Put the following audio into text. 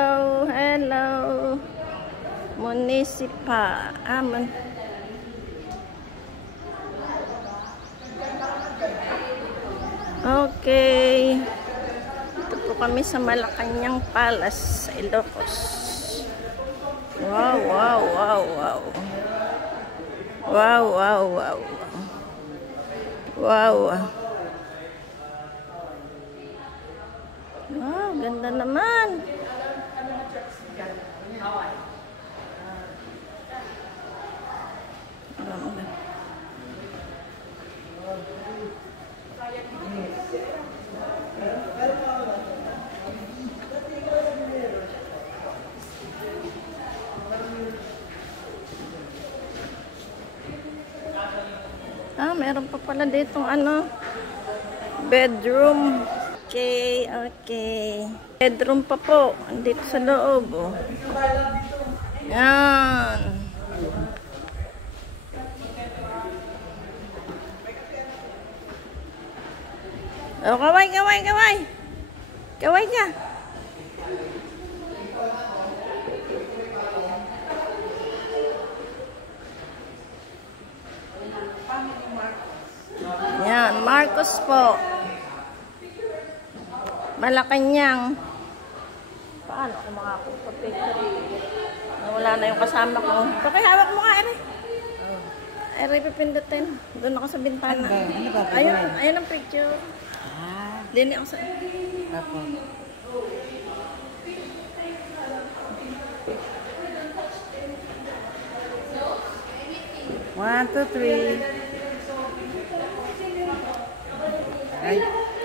Hello, hello. Municipal. Okay. Ito po kami sa Malacañang Palace sa Ilocos. Wow, wow, wow, wow. Wow, wow, wow. Wow. Wow, ganda naman. Meron pa pala ditong bedroom. Okay, okay. Bedroom pa po. Andito sa loob, oh. Yan. Oh, kaway, kaway, kaway. Kaway ka. Yan, Marcos po. Malacañang. Paano ako makapagpa-picture? Wala na yung kasama ko. Pakihawak mo nga, Ere. Ere, pipindutin. Doon ako sa bintana. Ano ba? Ayun ang picture. Dini ako sa... Apo. One, two, three. Ay.